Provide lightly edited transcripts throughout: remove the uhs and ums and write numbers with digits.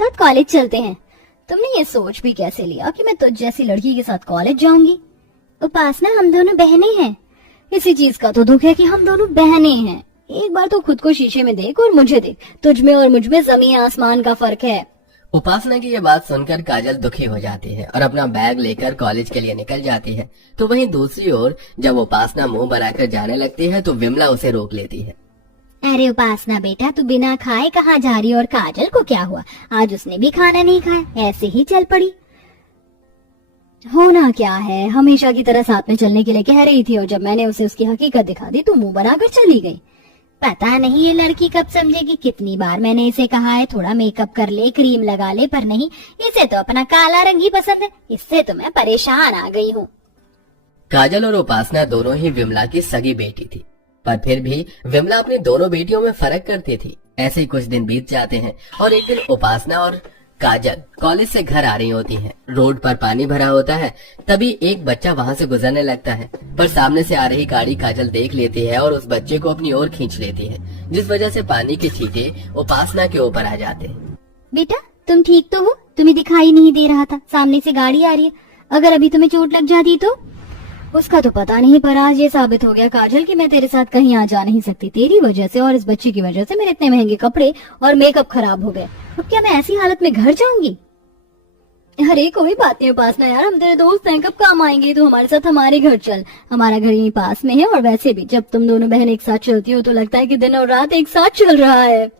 साथ कॉलेज चलते हैं। तुमने ये सोच भी कैसे लिया कि मैं तुझ जैसी लड़की के साथ कॉलेज जाऊंगी? उपासना, हम दोनों बहनें हैं। इसी चीज का तो दुख है कि हम दोनों बहनें हैं। एक बार तो खुद को शीशे में देख और मुझे देख, तुझ में और मुझ में जमीन आसमान का फर्क है। उपासना की ये बात सुनकर काजल दुखी हो जाती है और अपना बैग लेकर कॉलेज के लिए निकल जाती है। तो वहीं दूसरी ओर जब उपासना मुंह बनाकर जाने लगती है तो विमला उसे रोक लेती है। अरे उपासना बेटा, तू बिना खाए कहाँ जा रही है? और काजल को क्या हुआ? आज उसने भी खाना नहीं खाया, ऐसे ही चल पड़ी। होना क्या है, हमेशा की तरह साथ में चलने के लिए कह रही थी और जब मैंने उसे उसकी हकीकत दिखा दी तो मुंह बनाकर चली गई। पता नहीं ये लड़की कब समझेगी। कितनी बार मैंने इसे कहा है थोड़ा मेकअप कर ले, क्रीम लगा ले, पर नहीं, इसे तो अपना काला रंग ही पसंद है। इससे तो मैं परेशान आ गई हूँ। काजल और उपासना दोनों ही विमला की सगी बेटी थी, पर फिर भी विमला अपनी दोनों बेटियों में फर्क करती थी। ऐसे ही कुछ दिन बीत जाते हैं और एक दिन उपासना और काजल कॉलेज से घर आ रही होती हैं। रोड पर पानी भरा होता है, तभी एक बच्चा वहां से गुजरने लगता है, पर सामने से आ रही गाड़ी काजल देख लेती है और उस बच्चे को अपनी ओर खींच लेती है, जिस वजह से पानी के छींटे उपासना के ऊपर आ जाते हैं। बेटा, तुम ठीक तो हो? तुम्हें दिखाई नहीं दे रहा था, सामने से गाड़ी आ रही है। अगर अभी तुम्हें चोट लग जाती तो? उसका तो पता नहीं, पर आज ये साबित हो गया काजल कि मैं तेरे साथ कहीं आ जा नहीं सकती। तेरी वजह से और इस बच्चे की वजह से मेरे इतने महंगे कपड़े और मेकअप खराब हो गए। अब क्या मैं ऐसी हालत में घर जाऊंगी? अरे कोई बात नहीं उपासना यार, हम तेरे दोस्त हैं, कब काम आएंगे? तो हमारे साथ हमारे घर चल, हमारा घर यहीं पास में है। और वैसे भी जब तुम दोनों बहन एक साथ चलती हो तो लगता है कि दिन और रात एक साथ चल रहा है।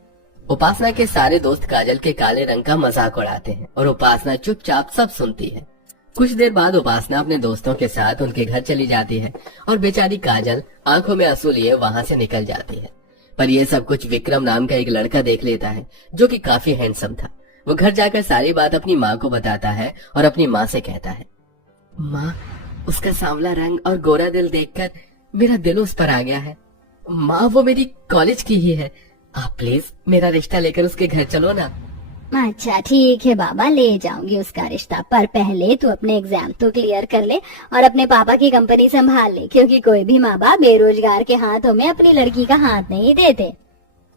उपासना के सारे दोस्त काजल के काले रंग का मजाक उड़ाते हैं और उपासना चुपचाप सब सुनती है। कुछ देर बाद उपासना अपने दोस्तों के साथ उनके घर चली जाती है और बेचारी काजल आंखों में आंसू लिए वहां से निकल जाती है। पर यह सब कुछ विक्रम नाम का एक लड़का देख लेता है जो कि काफी हैंडसम था। वो घर जाकर सारी बात अपनी माँ को बताता है और अपनी माँ से कहता है, माँ, उसका सांवला रंग और गोरा दिल देखकर मेरा दिल उस पर आ गया है। माँ, वो मेरी कॉलेज की ही है, आप प्लीज मेरा रिश्ता लेकर उसके घर चलो ना। अच्छा ठीक है बाबा, ले जाऊंगी उसका रिश्ता, पर पहले तू अपने एग्जाम तो क्लियर कर ले और अपने पापा की कंपनी संभाल ले, क्योंकि कोई भी माँ बाप बेरोजगार के हाथों में अपनी लड़की का हाथ नहीं देते।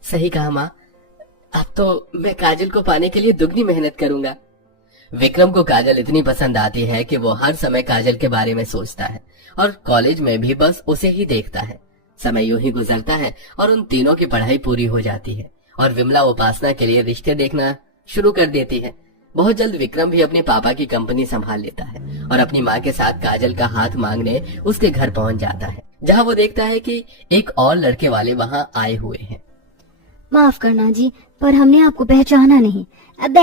सही कहा माँ, अब तो मैं काजल को पाने के लिए दुगनी मेहनत करूंगा। विक्रम को काजल इतनी पसंद आती है कि वो हर समय काजल के बारे में सोचता है और कॉलेज में भी बस उसे ही देखता है। समय यूं ही गुजरता है और उन तीनों की पढ़ाई पूरी हो जाती है और विमला उपासना के लिए रिश्ते देखना शुरू कर देती है। बहुत जल्द विक्रम भी अपने पापा की कंपनी संभाल लेता है और अपनी माँ के साथ काजल का हाथ मांगने उसके घर पहुंच जाता है, जहाँ वो देखता है कि एक और लड़के वाले वहाँ आए हुए हैं। माफ करना जी, पर हमने आपको पहचाना नहीं।